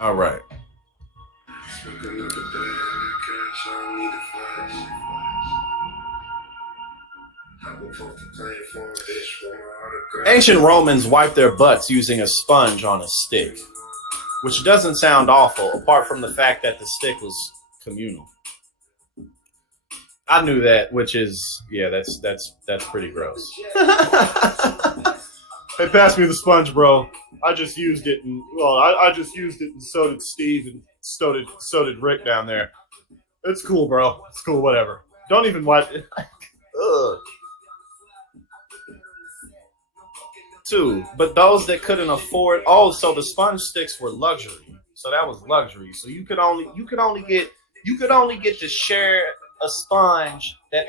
All right. Ancient Romans wiped their butts using a sponge on a stick, which doesn't sound awful, apart from the fact that the stick was communal. I knew that, which is that's pretty gross. Hey, pass me the sponge, bro. I just used it, and well, I just used it, and so did Steve, and so did Rick down there. It's cool, bro. It's cool. Whatever. Don't even wipe it. Ugh. Too, but those that couldn't afford. Oh, so the sponge sticks were luxury. So that was luxury. So you could only get to share a sponge that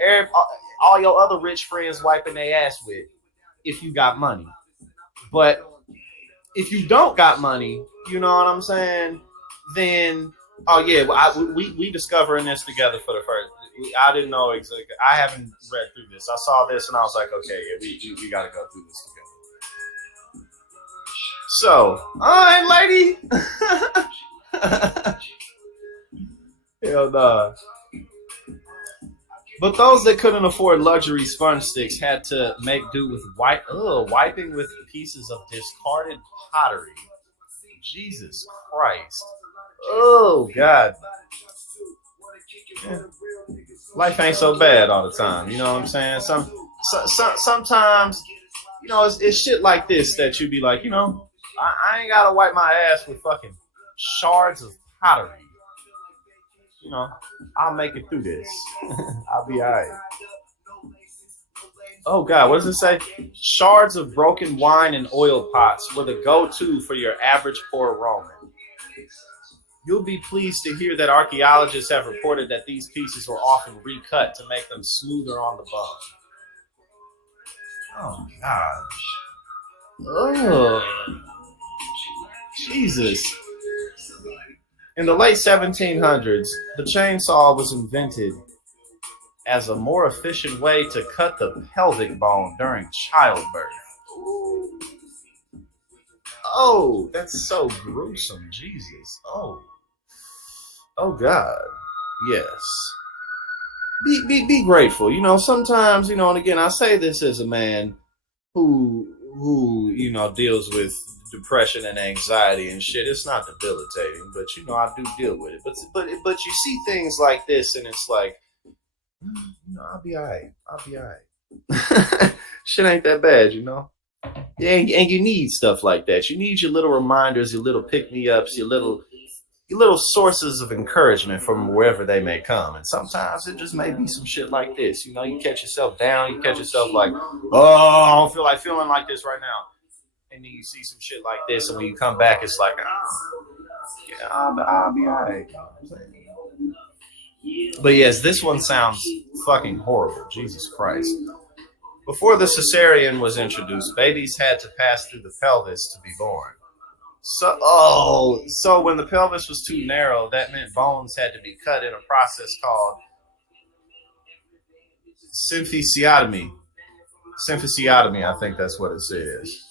all your other rich friends wiping their ass with if you got money. But if you don't got money, you know what I'm saying? Then, oh yeah, we discovering this together for the first. I didn't know exactly. I haven't read through this. I saw this and I was like, okay, yeah, we got to go through this together. So, all right, lady. Hell nah. But those that couldn't afford luxury sponge sticks had to make do with wiping with pieces of discarded pottery. Jesus Christ. Oh, God. Yeah. Life ain't so bad all the time. You know what I'm saying? Sometimes, it's shit like this that you be like, I ain't got to wipe my ass with fucking shards of pottery. I'll make it through this. I'll be all right. Oh God, what does it say? Shards of broken wine and oil pots were the go-to for your average poor Roman. You'll be pleased to hear that archaeologists have reported that these pieces were often recut to make them smoother on the bone. Oh God. Oh, Jesus. In the late 1700s, the chainsaw was invented as a more efficient way to cut the pelvic bone during childbirth. Oh, that's so gruesome. Jesus. Oh God. Yes. Be grateful. Sometimes, and again, I say this as a man who deals with depression and anxiety and shit. It's not debilitating, but I do deal with it. But you see things like this, and it's like, I'll be alright. I'll be alright. Shit ain't that bad, Yeah, and you need stuff like that. You need your little reminders, your little pick me ups, your little sources of encouragement from wherever they may come. And sometimes it just may be some shit like this. You catch yourself down, you catch yourself like, oh, I don't feel like feeling like this right now. And then you see some shit like this, and when you come back, it's like, yeah, I'll be all right. But yes, this one sounds fucking horrible. Jesus Christ. Before the cesarean was introduced, babies had to pass through the pelvis to be born. So when the pelvis was too narrow, that meant bones had to be cut in a process called symphysiotomy. Symphysiotomy, I think that's what it says.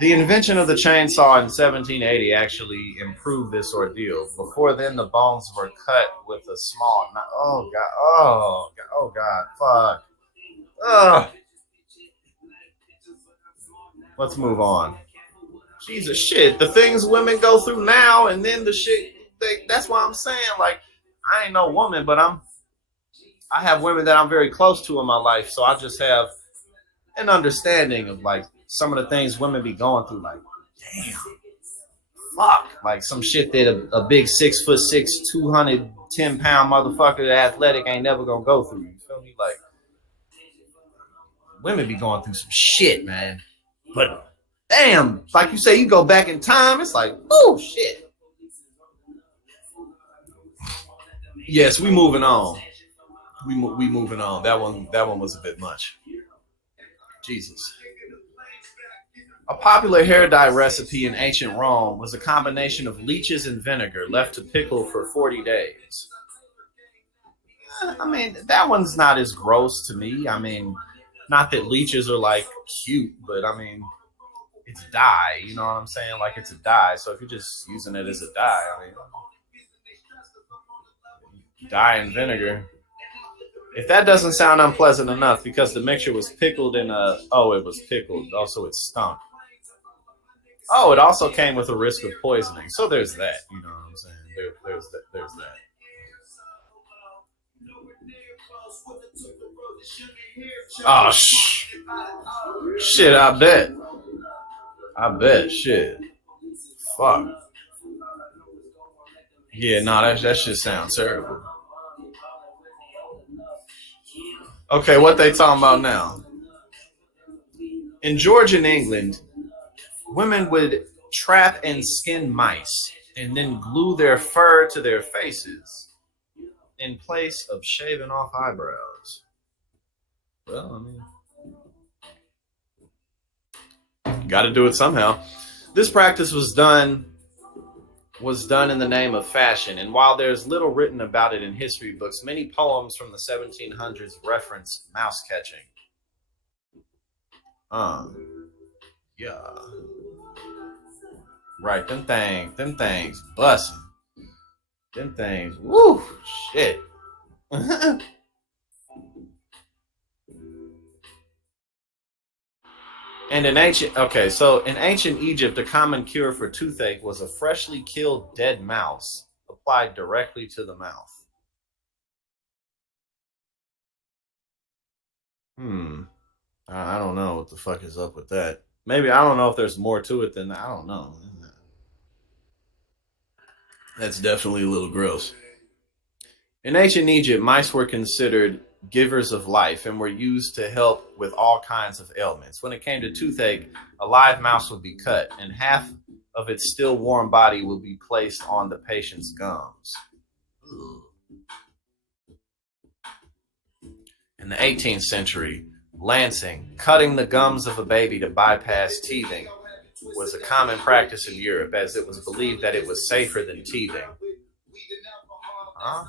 The invention of the chainsaw in 1780 actually improved this ordeal. Before then, the bones were cut with a small. Oh God! Oh God! Oh God! Fuck! Ugh. Let's move on. Jesus shit! The things women go through now, and then the shit. That's why I'm saying, like, I ain't no woman, but I have women that I'm very close to in my life, so I just have an understanding of like some of the things women be going through. Like, damn, fuck, like some shit that a big 6'6", 210-pound motherfucker, athletic, ain't never gonna go through. You feel me? Like, women be going through some shit, man. But damn, like you say, you go back in time, it's like, oh shit. Yes, we moving on. We moving on. That one was a bit much. Jesus. A popular hair dye recipe in ancient Rome was a combination of leeches and vinegar left to pickle for 40 days. I mean, that one's not as gross to me. I mean, not that leeches are like cute, but I mean, it's dye. You know what I'm saying? Like it's a dye. So if you're just using it as a dye, I mean, dye and vinegar. If that doesn't sound unpleasant enough, because the mixture was pickled in a, oh, it was pickled. Also, it stunk. Oh, it also came with a risk of poisoning. So there's that. You know what I'm saying? There's that. There's that. Oh, shit, I bet. I bet. Shit. Fuck. Yeah, no, that shit sounds terrible. Okay, what they talking about now? In Georgian England, women would trap and skin mice and then glue their fur to their faces in place of shaving off eyebrows. Well, I mean, got to do it somehow. This practice was done in the name of fashion, and while there's little written about it in history books, many poems from the 1700s reference mouse catching. Yeah. Right, them things, busting. Them things, woo, shit. And in ancient Egypt, a common cure for toothache was a freshly killed dead mouse applied directly to the mouth. Hmm. I don't know what the fuck is up with that. Maybe I don't know if there's more to it than I don't know. That's definitely a little gross. In ancient Egypt, mice were considered givers of life and were used to help with all kinds of ailments. When it came to toothache, a live mouse would be cut, and half of its still warm body would be placed on the patient's gums. Ugh. In the 18th century, lancing, cutting the gums of a baby to bypass teething, was a common practice in Europe, as it was believed that it was safer than teething. Huh?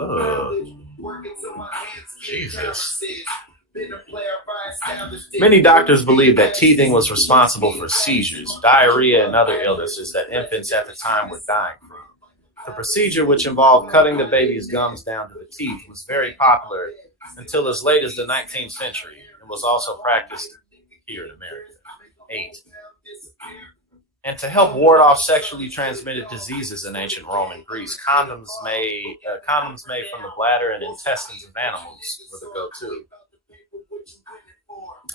Ugh. Jesus. Many doctors believed that teething was responsible for seizures, diarrhea, and other illnesses that infants at the time were dying from. The procedure, which involved cutting the baby's gums down to the teeth, was very popular until as late as the 19th century and was also practiced here in America. 8. And to help ward off sexually transmitted diseases in ancient Rome and Greece, condoms made from the bladder and intestines of animals were the go-to.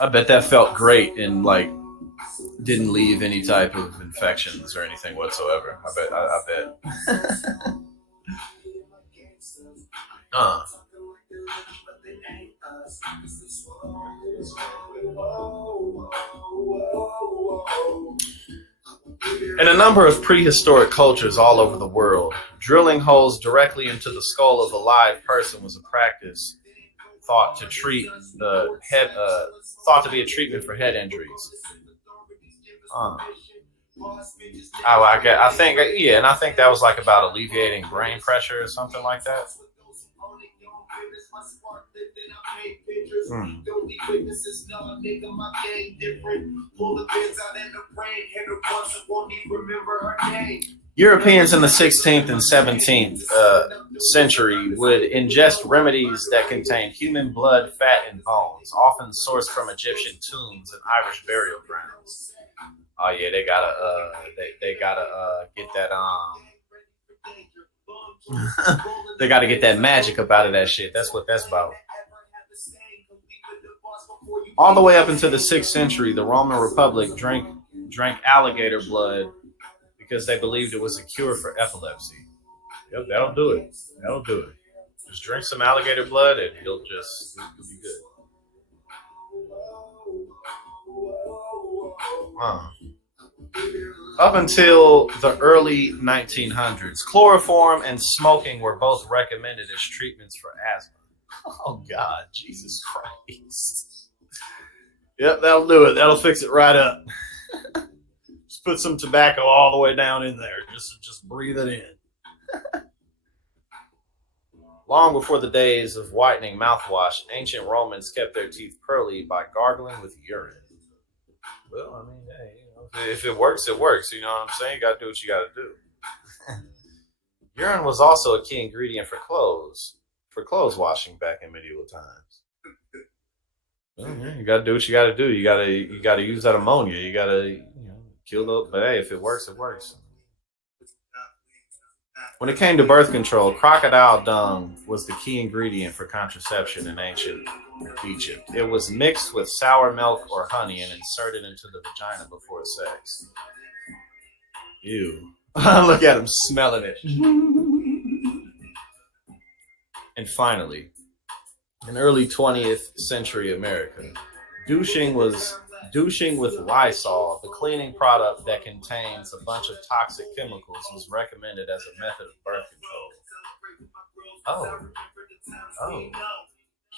I bet that felt great and like didn't leave any type of infections or anything whatsoever. I bet. uh. In a number of prehistoric cultures all over the world, drilling holes directly into the skull of a live person was a practice thought to be a treatment for head injuries. I think, yeah, and I think that was like about alleviating brain pressure or something like that. Mm. Europeans in the 16th and 17th century would ingest remedies that contained human blood, fat, and bones, often sourced from Egyptian tombs and Irish burial grounds. Oh yeah, they gotta get that they gotta get that magic up out of that shit. That's what that's about. All the way up into the 6th century, the Roman Republic drank alligator blood because they believed it was a cure for epilepsy. Yep, that'll do it. That'll do it. Just drink some alligator blood and you'll be good. Up until the early 1900s, chloroform and smoking were both recommended as treatments for asthma. Oh God, Jesus Christ. Yep, that'll do it. That'll fix it right up. Just put some tobacco all the way down in there. Just breathe it in. Long before the days of whitening mouthwash, ancient Romans kept their teeth pearly by gargling with urine. Well, I mean, hey, if it works, it works. You know what I'm saying? You got to do what you got to do. Urine was also a key ingredient for clothes washing back in medieval times. Well, yeah, you got to do what you got to do. You got to use that ammonia. You got to kill the. But hey, if it works, it works. When it came to birth control, crocodile dung was the key ingredient for contraception in ancient Egypt. It was mixed with sour milk or honey and inserted into the vagina before sex. Ew. Look at him smelling it. And finally, in early 20th century America, douching with Lysol, the cleaning product that contains a bunch of toxic chemicals, was recommended as a method of birth control. Oh, oh,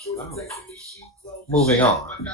oh. Moving on.